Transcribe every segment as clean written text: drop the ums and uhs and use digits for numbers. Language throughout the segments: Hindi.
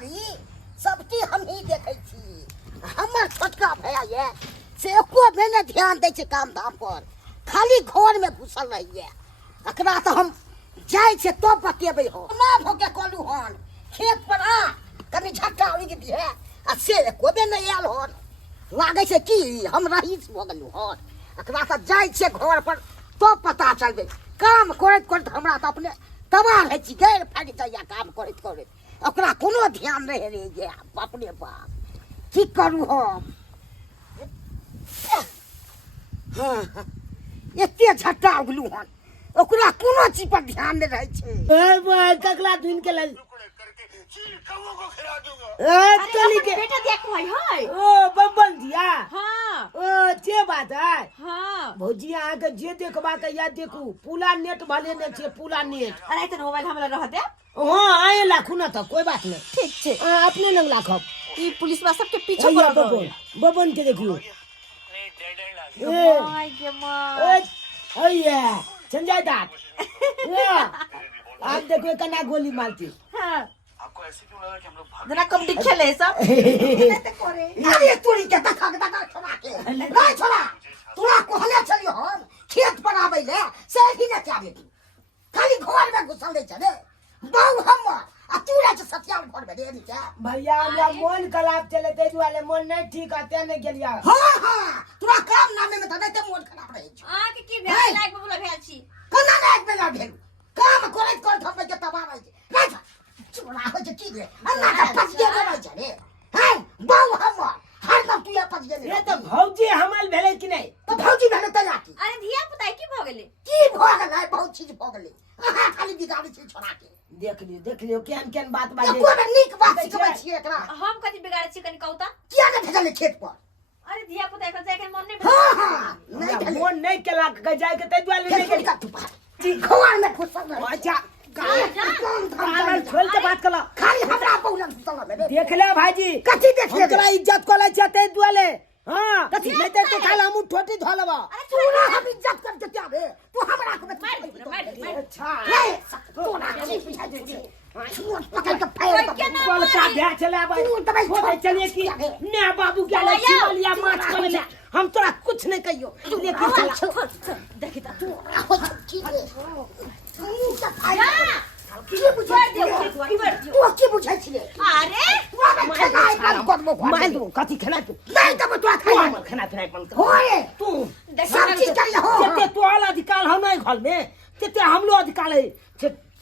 बारी सब चीज हम ही देखे छी। हमर छोटका भैया ये से एको में न ध्यान दे छे काम धाम पर, खाली घर में घुसल रहिए। अकरा तो हम जाय छे तो बतेबे हो ना भोके कहलू हन खेत पर आ कभी झट्टा उड़ि दिए आ से एको में न आयल हन। लागे छे कि हम रहीस भ गेलू हन। अकरा तो जाय छे घर पर तो पता चलबे। काम करत करत हमरा तो अपने तबाह है छी, गैर फाटि जाइया काम करत करत। ओकरा कोनो ध्यान नहीं रह गया। अपने बाप की करू हम। हाँ एते झट्टा उगलू हन, ओकरा कोनो चीज पर ध्यान नहीं रहे छे। ककला दिन के लग बेटा देख भाई है ओ बब्बन दिया हां ओ जे बात है हां भौजी अहाँ के जे देखबा के या देखू पूला नेट भले ने छे पूला नेट। अरे तो मोबाइल हमरा रह दे। हां आए लाखू ना तो कोई बात नहीं ठीक छे अपने लग लाखब। ई पुलिस बा सबके पीछे भैया पड़ बब्बन बब्बन के देखियो माय के माय अये संजय दात आप देखो कना गोली मारती। हां आपको ऐसे क्यों लगा कि हम लोग भाग जरा कबड्डी खेले सब अरे तोरी के तखा छोड़ा के नहीं छोड़ा। तोरा कहले चलियो हम खेत पर आबै ले से ही न चाबे तू, खाली घर में घुसल रहे छे। बाऊ हम आ तू रे सत्याल घर में दे दी क्या भैया हमरा मन खराब चले ते वाले मन नहीं ठीक आते नहीं गेलिया। हां हां तोरा काम नामे में त नहीं मोड खराब रहे छ। आ के की भेल लाइक में बोला भेल छी कना लाइक में ना भेल काम करत करत हम के तबाह रहे छे। नहीं छोड़ा हो जे की रे अन्ना का फस गया रहे छे रे। हैं बाऊ हम हर दम तू या फस गए ये तो भौजी हमल भेले कि नहीं तो भौजी भेले तैयार की। अरे धिया पुता की भ गेले की भ गेलै बहुत चीज भ गेलै। अहाँ खाली बिगाड़ी छी छोड़ा के। देख लियो केन केन बात बाजे एको में नीक बात सिखबै छी एकरा। हम कथि बिगाड़े छी कनी कहू त किया ने भेजल खेत पर। अरे धिया पुता एखन से एखन मन नहीं हां हां नहीं हमरा भेलै मन नहीं केला के जाय के ते वाले नहीं गेली। का तू बात जी घर में घुसल रहे। अच्छा काम कागल खोल के बात कला खाली हमरा बहुलक घुसल रहे। देख ले भाईजी कथि देख ले तोरा इज्जत कोला जते दुआले। हां कथि नहीं ते तो काल हम ठोटी धलबा। अरे तोरा हम इज्जत कर के क्या रे तू हमरा को मार अच्छा नहीं तोरा की बुझा दे छी। छोड़ पकड़ के फायर कॉल का भे चले भाई तू तो भाई छोटे चलिए कि मैं बाबू के ले छिलिया माछ कर ले हम तोरा कुछ नहीं कहियो लेकिन चला देखि त तू हो की रे तू का फायर की छोड़ बुझा दे दे की बर तू की बुझा छी रे। अरे तू खाना बंद कर दो मार दू कथि खाना तू नहीं तो तू खाना खाना फिर बंद हो रे तू सब चीज कर ले हो। जते तो वाला अधिकार हम नहीं घर में जते हम लो अधिकार है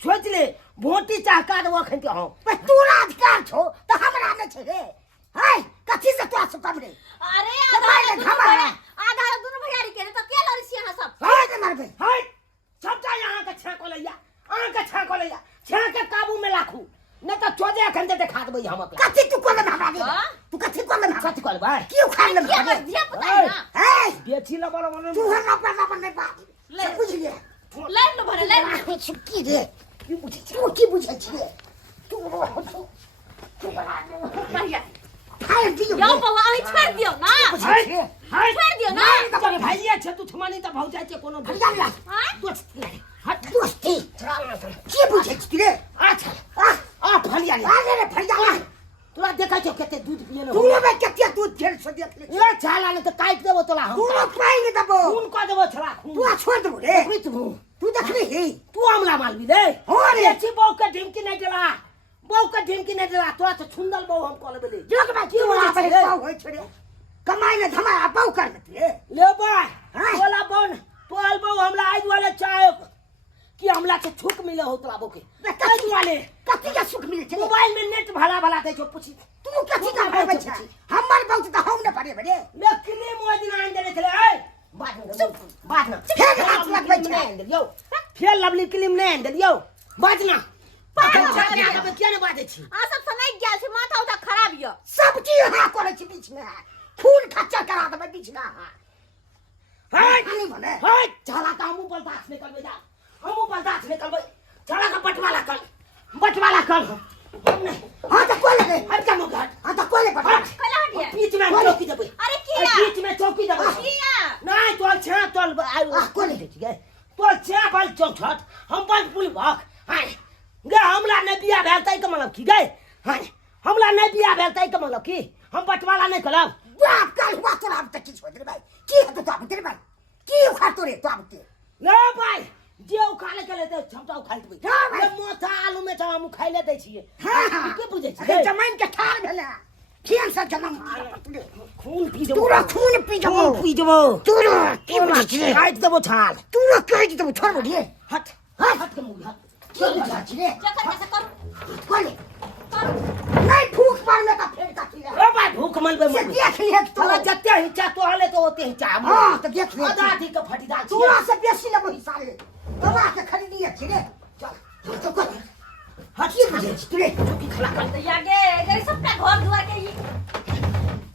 सोच ले भोटी चाह काट वो खंते हो पर तोरा अधिकार छो तो हमरा न छे रे। हाय कथि से तोरा सब कम रे। अरे तुम्हारे घमा है। आधा दोनों भैयारी के तो के लड़ छी यहां सब हाय के मारबे हाय सबटा यहां के छा को लैया आं के छा को लैया छा के काबू में लाखू न तो चोजे खंते दिखा देबै हम अपना। कथि तू कोले में हमरा रे तू कथि कोले में कथि कर भाई क्यों खान में क्या हमरा धिया पुता है ना हाय बेची ल बोलो बोलो तू हमरा पर नहीं बात ले बुझ ले लाइट लो भरे लाइट आखो की रे की बुझे तू की बुझे छी रे तू बना भैया फायर दियो यो बाबा आई छोड़ दियो ना हाय हाय छोड़ दियो ना जब भैया छ तू थमानी त भौ जाय छ कोनो भैया ला हां दोस्त हट दोस्ती की बुझे छी रे। अच्छा आ फलिया रे रे फलिया तोरा देखै छ कते दूध पिए न तू में केते दूध फेर से देख ले ये छाला ने तो काट देबो तोला हम तू पाएंगे दबो खून का देबो छला खून तू छोड़ दो रे तू तू देख रही तू हमला मालवी रे हो रे बेची बहू के ढिमकी नहीं देला बहू के ढिमकी नहीं देला तोरा तो छुंदल बहू हम कॉल बेले जो के बात क्यों वहां पर पाऊ होय छरे कमाई में धमा पाऊ कर दे ले बा बोला बोन तोल बहू हमला आज वाले चाहे कि हमला से छुक मिले हो तोला बहू के आज वाले कथि का सुख मिले छे मोबाइल में नेट भला भला दे जो पूछी तू कथि का भाई बच्चा हमर बहुत तो हम न पड़े बड़े मैं किले मोदी ना अंदर चले ए बाद में फेर हाथ लग बच्चा यो फेर लवली क्रीम नहीं अंदर यो बाजना पागल क्या ने बाजे छी आ सब समय गया छै माथा उठा खराब यो सब चीज हां करे छी बीच में खून खच्चा करा दे बीच में हां नहीं बने हाय चला का मुंह पर दांत निकलबे जा हम ऊपर दांत निकलबे चला का बटवाला कर हमने हां तो कोई लगे हट जा मुंह हट हां तो कोई लगे कला हटिया बीच में चौकी देबे अरे किया बीच में चौकी देबे किया नहीं तो छा तोल कोई दे ठीक है तो छा बल चौखट हम बल पुल भाग हाय गे हमला ने बिया भेल तै के मतलब की गए हाय हमरा नहीं बिया भेल तै के मतलब की हम बंटवारा नहीं करब बाप का हुआ तो अब तक किछ होत रे भाई की है तो अब तेरे भाई की उखा तो रे तो अब ते ले भाई जे उखाले के लेते छमटा उखाल देबै हाँ भाई। ये मोथा आलू में हम उखाल ले दै छियै हां के बुझै अरे छी जमीन के ठार भेला खेल से जन्म खून पी देबो तूरा खून पी जबो खून पी देबो तूरा की बुझे छी काट देबो छाल तूरा काट देबो छोड़ दे हट हट के मुंह हट की बुझे छी रे क्या कर कैसे करूं कोले करूं नहीं फूक मारने का फेर का की ओ भाई भूख मलबे से मत देख ले तो तोरा जत्ते हिच्चा तो हले तो ओते हिच्चा हां तो देख ले आधा दी के फटीदा छी तूरा से बेसी ले वही साले दवा के खरीदी छी रे चल तो कर हट की बुझे छी तू रे की खला कर तो यागे ये सबका घर दुआर के ये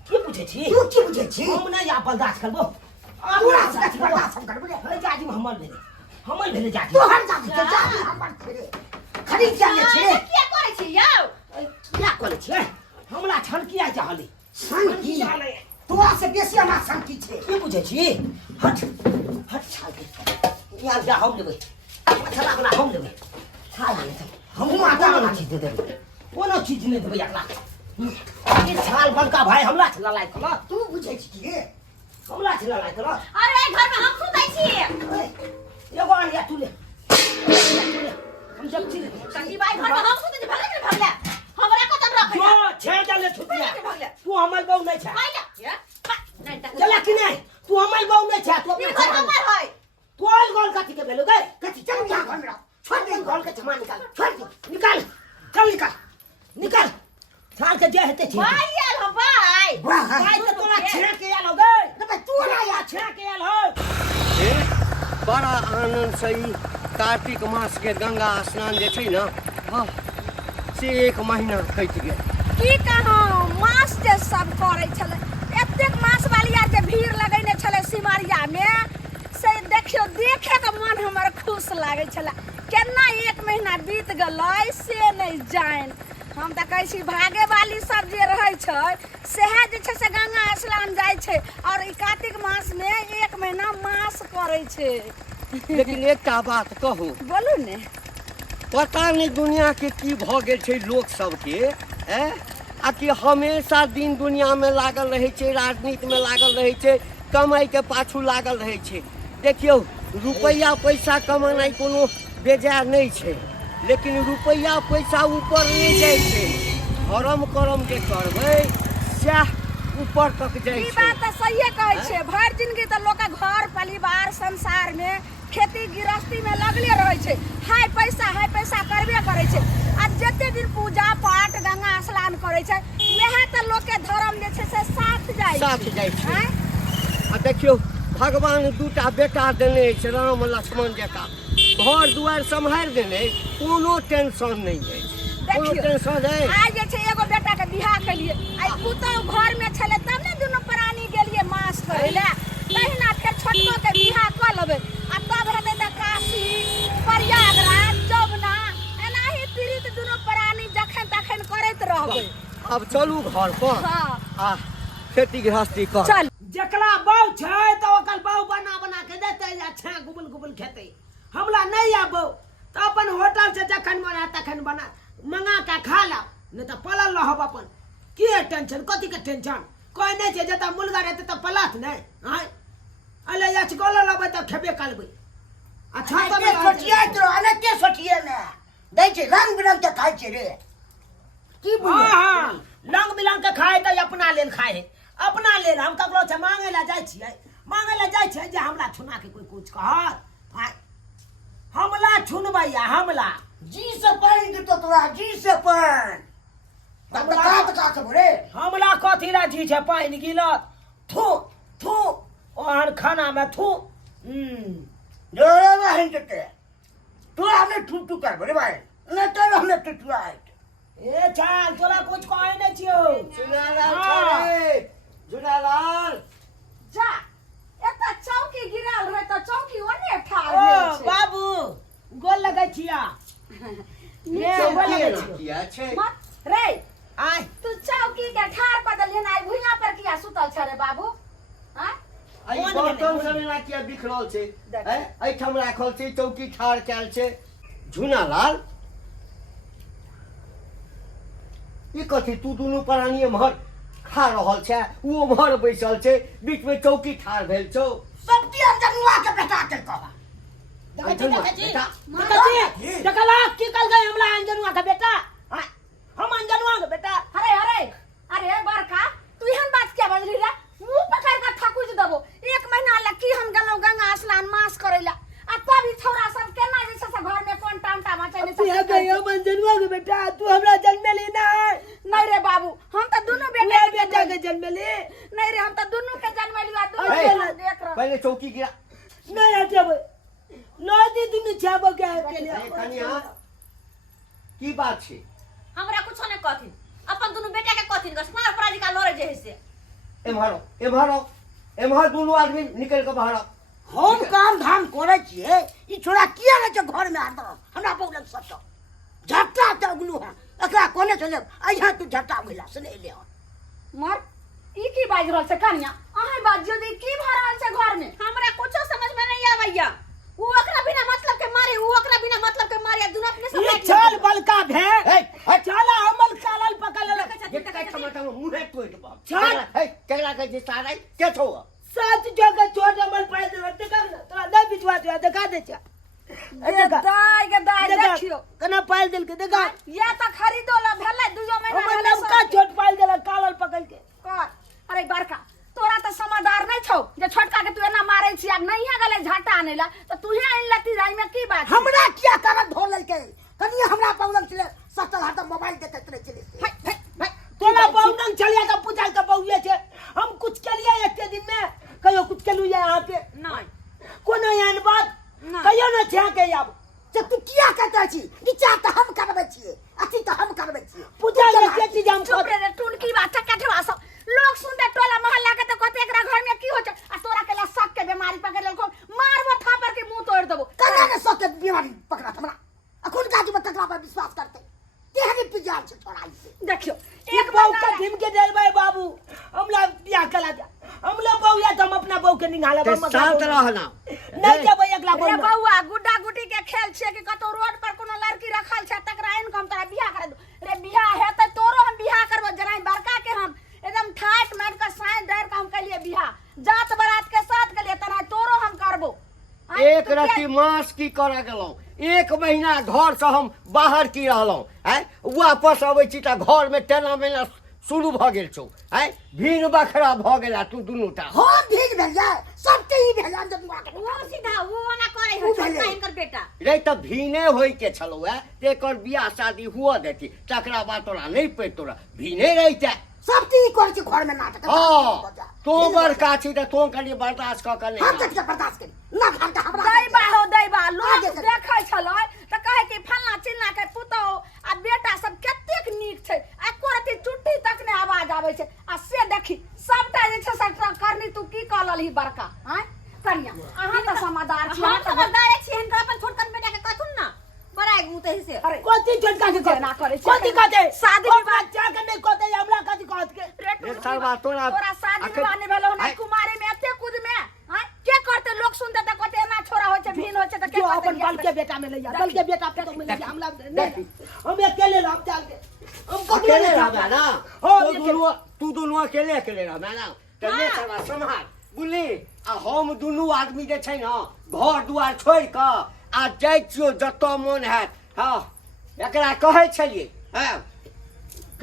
की बुझै छी तू की बुझे छी हम ना या बर्दाश्त करबो पूरा से बर्दाश्त हम करबे हे जाजी हमर भेले जाजी तू हर जा जा हमर फेरे खरीद जा ले छी रे क्या करे छी यौ क्या करे छी हमरा छनकिया चाहली संकी तू से बेसी हमरा संकी छे की बुझै छी हट हट छाल के या जा हम लेबै छला बला हम लेबै छाल ले हम आता चीज दे देबै कोनो चीज नहीं देबै एकला ये छाल बंका भाई हमरा छला लायक कल तू बुझे छी रे हमरा छला लायक कल अरे घर में हम सुतै छी एगो आनिया तू ले हम सब चीज कंदी भाई घर में हम सुतै छी भगले हमरा को तन रख जो छे चले छुटिया तू हमर बहू नहीं छे आइला ये नहीं तक चला कि नहीं तू हमर बहू नहीं छे तू ये अपना घर हमर है तू आल गोल कथी के भेलो गए कथी चल जा घर में छोड़ दे गोल के छमा निकाल छोड़ दे निकाल चल निकाल छाल के जे हेते छी भाई आल हो भाई वाह भाई तो तोरा छे के आल हो गए रे तू ना या छे के आल हो बड़ा आनंद से ई कार्तिक मास के गंगा स्नान जे छै न से 1 महीना कटि गेल की कहूँ मास जे सब करे छले एतेक मास वालिया जे भीड़ लगेने छले सिमरिया में से देखियो देखे के मन हमर खुश लागे छले केना 1 महीना बीत गेलै से नहीं जान हम तऽ कहै छी भागे वाली सब जे रहै छै सेहे जे छै से गंगा स्नान जाइ छै और ई कार्तिक मास में 1 महीना मास करे छै लेकिन एकटा बात कहू बोलू ने पता नहीं दुनिया के की भ गेल छै लोक सबके आ कि हमेशा दिन दुनिया में लागल रहे छै राजनीति में लागल रहे छै कमाई के पाछू लागल रहे छै देखियो रुपया पैसा कमानाइ कोनो बेजार नहीं छै लेकिन रुपया पैसा ऊपर नहीं जाइ छै धर्म कर्म जे करबै सएह ऊपर तक जाइ ई छै बात तऽ सहिए कहै छै भरि जिंदगी तऽ लोक घर परिवार संसार में खेती गृहस्थी में लगले रहै छै हाय पैसा करबे करै छै आ जते दिन पूजा पाठ गंगा स्नान करै छै वएह तऽ लोक के धर्म जे छै से साथ जाइ छै हैं? आ देखियो भगवान 2टा बेटा देने छै राम लक्ष्मण जका घर दुआर सम्हारि देने कोनो टेंशन नहीं है कोनो देखियो टेंशन है आइ जे छै एगो बेटा के बियाह केलिए आइ पुतहु घर में छले तब ने दुनू प्राणी गेलिए मास करे ले तहिना फेर छोटको के बियाह कऽ लेबै आ तब हेतै तऽ काशी प्रयागराज जमुना एनाही पीड़ित दुनू प्राणी जखन तखन करैत रहबै अब चलू घर पर हाँ आ खेती गृहस्थी कर चल जकरा बहू छै तो ओकर बहू बना के देते या छे गुबुल खेते हमरा नहीं आ बहू तो अपन होटल से जखन बना तखन बना मंगा के खा ला नहीं तो पलल रहब अपन की टेंशन कथी के टेंशन कोई नहीं छै जतऽ मुर्गा रहते तो पलत नहीं आय अले या चिकोल लबे तो खेबे करबै अच्छा तो के सोचिए तो अने के सोचिए ने दै छै रंग बिरंग के खाइ छै रे की बुझे हाँ रंग बिरंग के खाए तो अपना लेल खाए है अपना लेल हम ककरो से मांगे ला जाइ छियै जे हमरा छुना के कोई कुछ कहत आय हमला छुनबै या हमला जी से पानी दे तो तोरा जी से पानी तब का सब रे हमला कथी ला जी छै पानि गिलत थू ओहन खाना में थू जोरे बहन के तू हमने टूटू कर रे भाई न तो हमने टूटुआई ए चाल तोरा कुछ कहे नहीं छियो जुलालाल हाँ। खड़े जुलालाल जा एता चौकी गिरल रहे तऽ चौकी ओने ठाड़ ओ भेल छै बाबू गोल लगै छिया ये गोल लगै छियो किया छै मत रे आय तू चौकी के ठाड़ पर देलियन आई भुइया पर किया सुतल छ रे बाबू हां आई कोन बर्तन भेलै? सब एना किया बिखरल छै देख। एहिठाम राखल छै चौकी ठाड़ कैल छै झुनालाल ई कथी तू दुनू प्राणी एम्हर खा रहल छै, ऊ ओम्हर बैसल छै, बीच में चौकी ठाड़ भेल छौ। शक्ति अंजनुआ के बेटा के कह देखला की कल गए हमरा अंजनुआ का बेटा। हाँ, हम अंजनुआ का बेटा। अरे अरे अरे बड़का तू एहन बात क्या बजली रे? मुंह पकड़ के थकुच देबो। 1 महीना लकी हम गेलौ गंगा स्नान मास करैला आ तब ई छौरा सब केना जे छै से घर में कोन टांटा मचैले छै। पिया गए हम अंजनुआ का बेटा, तू हमरा जन्मेली ना। नहीं रे बाबू, हम तो दोनों बेटा मैं बेटा के जन्मेली नहीं रे, हम तो दोनों के जन्मैली आ ए, दोनों देख रह। पहले चौकी गिरा। नहीं हटेब नदी दुनु छाबो के अकेले। ए, कनिया की बात छै? हमरा कुछो नहीं कहथिन, अपन दुनु बेटा के कहथिन गस मार पराजी का लड़े जे है से। एम्हर दुनू आदमी निकल के बाहर आओ। हम काम धाम करे छिए, ई छोरा किया रह छै घर में आदर हमरा बोलक सत झट्टा तगलू है एकरा कोने चले आइहा तू झट्टा मिला सुने ले मर ई की बाज रहल छै कनिया? अहाँ बात जो दी की भ रहल छै घर में? हमरा कुछो समझ में नहीं आवैया। वो ओकरा बिना मतलब के मारे, वो ओकरा बिना मतलब के मारे, दुनु अपने सब ये लाइक चल बलका भे ए, हट। चला अमल कालल पकड़ ले। ये काय टमाटर में मुंह तोड़ दे बाप। चल। हे केला के जे सारा के छौ? साथ जो के छोट अमल पाए दे देखा ना तोरा दे बिचवा दे देखा दे छ। दाई के दाई देखियो कना पाल दिल के देखा या त खरीदो ला भेलै 2 महीना हमर भेलै नमका छोट पाल देला कालल पकड़ के। कर। अरे बड़का तोरा तो समझदार नहीं छौ जे छोटका के तू एना मारै छी आ नहीं है गले झाटा आनेला तो तू ही आइन लती जाई में की बात? हमरा किया करत धो लेल के कनी हमरा पौलक चले सटल हाथ मोबाइल देखत रहे चले तोला बहुनंग चलिया का पूछा का बहुए छे। हम कुछ के लिए एक दिन में कहियो कुछ के लिए यहाँ पे नहीं कोनो यान बात नहीं। कहियो ना छे के अब जब तू किया करता छी विचार तो हम करबे छिए अथी तो हम करबे छिए पूछा के चीज हम चुप रे टुनकी बात कठवा सब लोग सुनते टोला मोहल्ला के तो कहते एकरा घर में की हो छै आ तोरा के ला शक के बीमारी पकड़ लेलको मारबो थापर के मुंह तोड़ देबो। कना के सके बीमारी पकड़ा हमरा अखुन काजी में तकरा पर विश्वास करते तेहनी पिजार छे छोरा से। देखियो एक बहू का ढिम के दे भाई बाबू हमला बियाह कला जा हमला बहू या हम अपना बहू के निकाला ते शांत रहना। नहीं जब एकला रे बहू बउआ गुड्डा गुड्डी के खेल छे कि कतो रोड पर कोनो लड़की रखल छे तकरा इन हम तोरा बियाह कर दो। रे बियाह है त तोरो हम बियाह करबो जराई बड़का के हम एकदम ठाट मार के साइन डर के हम कलिए बियाह जात बारात के साथ कलिए तना तोरो हम करबो। एक रत्ती मास की कर गेलौं, 1 महीना घर से हम बाहर की रहलौं, हैं वापस अबै छी त घर में टेना मेना शुरू भ गेल छौ, हैं भीड़ बखरा भ गेला तू दुनूटा। हम भीग भेल जाए सबके ही भेल अंजनुआ के वो सीधा वो ना करे हो छोटका इनकर बेटा। रे त भीने होई के छलौ है तेकर बियाह शादी हुआ देती तकरा बाद तोरा नहीं पे तोरा भीने रहिते। सब ती कर छी घर में नाटक हाँ तो बड़का छी त तो कनी बर्दाश्त क के हम नहीं। तक बर्दाश्त कर ना घंटा हमरा दैबा हो दैबा लोग आगे चल। देखै छलै त कहे कि फल्ला चिल्ला के पुतो आ बेटा सब कतेक नीक छै एको रति चुट्टी तक ने आवाज आबै छै आ से देखी सबटा जे छै से करनी तू की कहलही बड़का हैं कनिया अहाँ त समझदार छी। हम समझदार छी इनका अपन छोटकन बेटा के कहथुन ना बड़ा गुते ही से। अरे कोती छोटका के जे ना करे छै। कोती कहते शादी विवाह जा के नहीं कहते हमरा कथी कहत के रे सरवा तोरा तोरा शादी विवाह नहीं भेलो ना आइ- कुमारी में एते कूद में हैं के करते लोग सुनते त कहते एना छोरा होय छै भीन होय छै त के जो करते अपन बल के बेटा में ले जा बल के बेटा पे तो मिल जा हमला नहीं हम अकेले रह चल के हम कबूल अकेले नहीं रहबे रहबे ना हाँ, तो अकेले। दुनू तू दुनू अकेले अकेले रहबे ना त ले सरवा संभाल बुझली आ हम दुनू आदमी जे छै ना घर दुआर छोड़ के आ जाइ छियो जतऽ मोन हैत। हाँ एकरा कहै छलिए हाँ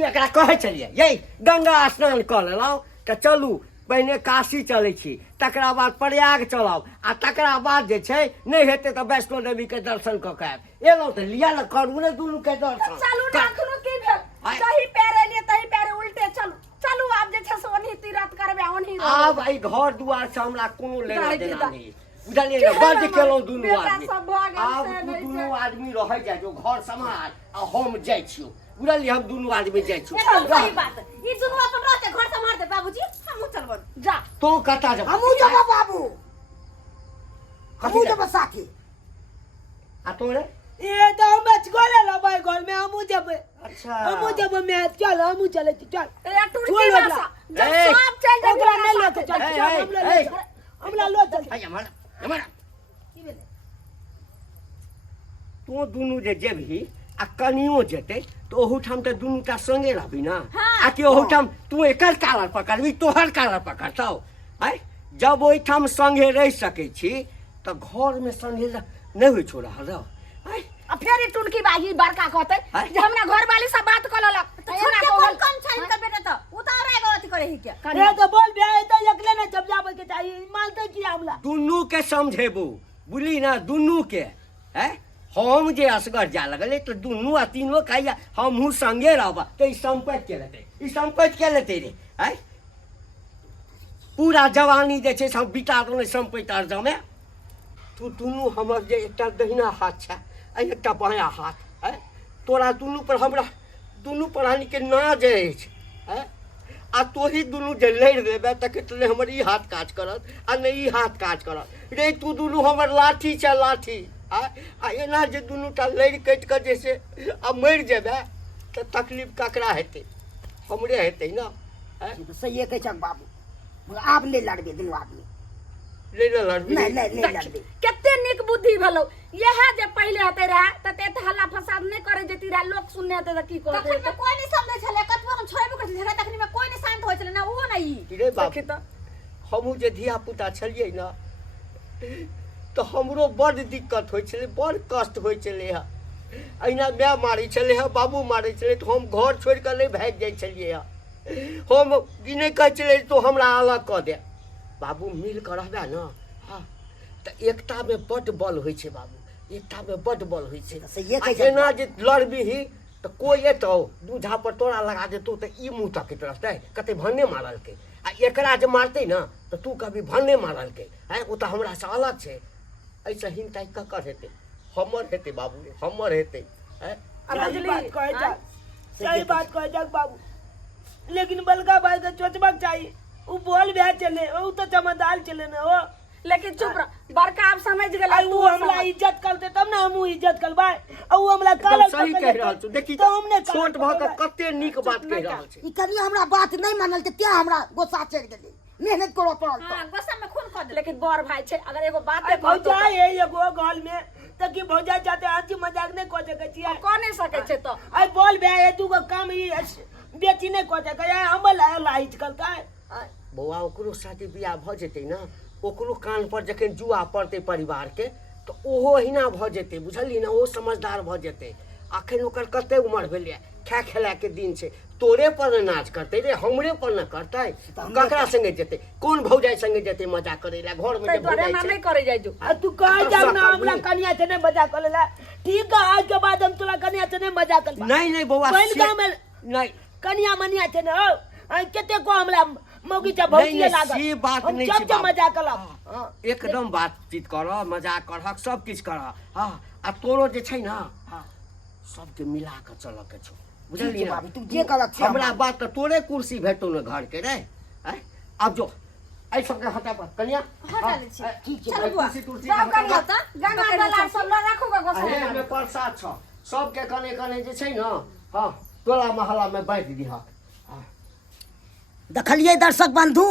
एकरा कहै छलिए यही गंगा स्नान कऽ लेलहुँ तऽ चलू पहिने काशी चलै छी तकरा बाद प्रयाग चलब आ तकरा बाद जे छै नहि हेतै तऽ वैष्णो देवीके दर्शन कऽ के आयब। एलहुँ तऽ लिअ ने करू ने दुनूके दर्शन। चलू ना अखनो की भेल आइ- सही पैरे लिए तही पैरे उल्टे चलू चलू आब जे छै से ओनही तीरथ करबे ओनही आब एहि घर दुआर से हमरा कोनो लेना दाइ देना दाइ। नहीं बुझलिए ने बड्ड केलहुँ दुनू बेटा आदमी सब भऽ गेल आब से तू नहि दुनू छै। आदमी रहै जाइ जो घर सम्हार आ हम जाइ छियौ बुझलिए हम दुनू आदमी जाइ छियौ। एकदम सही बात। ई दुनु अपन रहते घर संभालते बाबूजी हम चलबन जा तो कता जब हमू जब बाबू हमू जब साथी आ तोरे ये तो हम बच गोले लबाई घर में हमू जब अच्छा हमू जब मैं चल हमू चले चल ए टुरकी छोड़ भाषा जब ए, सब चल जाए ओकरा नहीं लेके चल ए, चल ए, हमला ए। ले चल हमला लो चल आइ हमारा हमारा की भेले तो दुनू जे जेबही आ कनियो जेतै तो ओहूठाम तो दुनू टा संगे रहबी ना हाँ। आ कि ओहूठाम तू एकर कालर पकड़बी तोहर कालर पकड़तौ आय जब ओहिठाम संगे रह सकै छी तो घर में संगे नहीं होइ छोड़ रह आय अब फिर टुनकी बागी बड़का कहते हाँ? जे हमरा घर वाली सब बात कर ललक तो छोटके कौन कौन छाइन का बेटा तो उतारेगा अथी करे ही क्या रे तो बोल बे तो एकले ने जब जाबे के चाहिए मानते की हमला दुनू के समझेबू बुझली ना दुनू के है हम जे असगर जा लगले तो दुनू आ तीनों कहिया हमहू संगे रहबा तो ई संपत्ति के लेते ई संपत्ति के लेते रे है पूरा जवानी जे छै सब बिता दो संपत्ति अर्ज में तू दुनू हमर जे एकटा दहिना हाथ छै आ एकटा बायां हाथ है तोरा दुनू पर हमरा दुनू प्राणी के नाज अछि है आ तोही दुनू जे लड़ि देबे तक ले हमर ई हाथ काज करत आ नहीं ई हाथ काज करत रे तू दुनू हमर लाठी छै लाठी आ एना जे दुनू टा लड़ि कटि कऽ जे से आ मरि जेबे तऽ तकलीफ ककरा हेतै हमरे हेतै ना तो सही कह छक बाबू मगर आब नहीं लड़बे दुनू आदमी लड़ि लड़बी नहीं नहीं नहीं लड़बे केते निक बुद्धि भलो यह जे पहले हते रहे त ते हल्ला फसाद नहीं करे जेती रहे लोग सुनने हते त की तखन कहते में कोई नहीं समझे छले कतबो हम छोड़बो करते झगड़ा तखनी में कोई नहीं शांत होय छले ना ओहो नहीं रे देखी बाबू तो हमहूँ जे धिया पुता छलियै ना तो हमरो बड़ दिक्कत होइ छलै बड़ कष्ट होइ छलै हँ अहिना माय मारै छलै हँ बाबू मारै छलै तऽ हम घर छोड़ि कऽ नहि भागि जाइ छलियै हँ हम ई नहि कहै छलै तो हमरा अलग कऽ दे बाबू मिल कऽ रहबे ने हाँ तऽ एकतामे बड्ड बल होइ छै बाबू एकतामे बड्ड बल होइ छै सहिए आ कहै छै एना जे लड़बिही तऽ कोइ एतौ दू झापर तोरा लगा देतौ तऽ ई मुँह तकैत रहतै कते भन्ने मारलकै आ एकरा जे मारतै ने तऽ तू कभी भन्ने मारलकै है ओ तऽ हमरा से अलग छै ऐसे हिनताई ककर हेतै हमर हेतै बाबू रे हमर हेतै है सही बात कहे जा सही बात कहे जा बाबू लेकिन बलका भाई के सोचबाक चाहिए उ बोल भे चले उ तो चमदार चले ना हो लेकिन चुप रह बड़का आप समझ गेला आई उ हमला इज्जत करते तब ना हमहू इज्जत करबाय आ उ हमला काल एकदम सही कह रहल छी देखी तो हमने छोट भऽ कऽ कते नीक बात कहि रहल छै ई कनिया हमरा बात नहीं मानल ते त्या हमरा गोसा चढ़ गेलै मेहनत करो पड़ल तो हां गुस्सा में खून खा दे लेकिन बड़ भाई छे अगर एगो बात आई भौजा है एगो गल में त की भौजा जाते हंसी मजाक नहीं कर सकै छियै कह नहीं सके छे तो आई बोल भे ए तू को काम ई बेटी नहीं कर सकै हमला लाइज करता है बौआ ओकरो शादी बियाह भऽ जेतै ने ओकरो कान पर जखन जुआ पड़तै परिवार के तऽ ओहो अहिना भऽ जेतै बुझलियै ने ओ समझदार भऽ जेतै अखन ओकर कते उम्र भेलै खा खेला के दिन छै तोरे पर न नाच करतै रे हमरे पर न करतै ककरा संगे जेतै कोन भौजाई संगे जेतै मजा करे ला घर में तै जे तोरे भौजाई ना छै नहीं करे जाय जो आ तू कह जा ना हमरा कन्या से नहीं मजा कर ले ठीक है आज के बाद हम तोरा कन्या से नहीं मजा कर नहीं नहीं बौआ पहले से- गाँव में नहीं कन्या मनिया थे ना हो केते को हमरा मौगी चा भौजी नहीं, लागल से बात हम नहीं सब छै से बाबू। मजा करब एकदम बातचीत करह मजाक करह सब किछु करह हाँ आ तोरो जे छै ना हाँ सबके मिला कऽ चलऽ के छौ बुझलियै ठीक छै ना बाबू, तू जे कहलक से हमरा हम- बात तऽ तोरे कुर्सी भेटौ ने घर के रे हैं? अब जो एहि सबके हटा पर कन्या हटा लै छी। ठीक छै चल भाई। बुआ कुर्सी तुर्सी जाओ हटा कनिया पर। त गंगा दलाल सब ल राखू ग गोसा अरे में प्रसाद छ सबके कने कने जे छै ना हाँ टोला मोहल्ला में बाँट दिह हाँ देखलिए दर्शक बंधु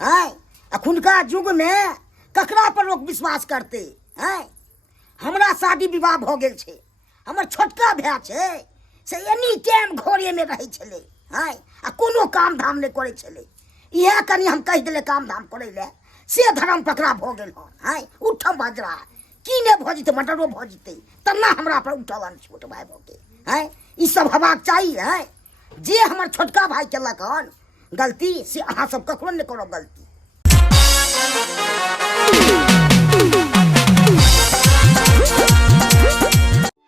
हैं अखुनका युग में ककरा पर लोग विश्वास करते हैं हमरा शादी विवाह भ गेल छै हमर छोटका भाई छै से एनी टाइम घरे में रहै छलै हैं आ कोनो काम धाम नहीं करे छलै इहे कनी हम कह देले काम धाम करे ले से धर्म पकड़ा भ गेल हन हैं उठम बजरा की ने भ जेतै मटरो भ जेतै तना हमरा पर उठल छोट भाई भ के हैं ई सब हेबाक चाही हैं जे हमर छोटका भाई केलक हन गलती से अहाँ सब ककरो नहीं करो गलती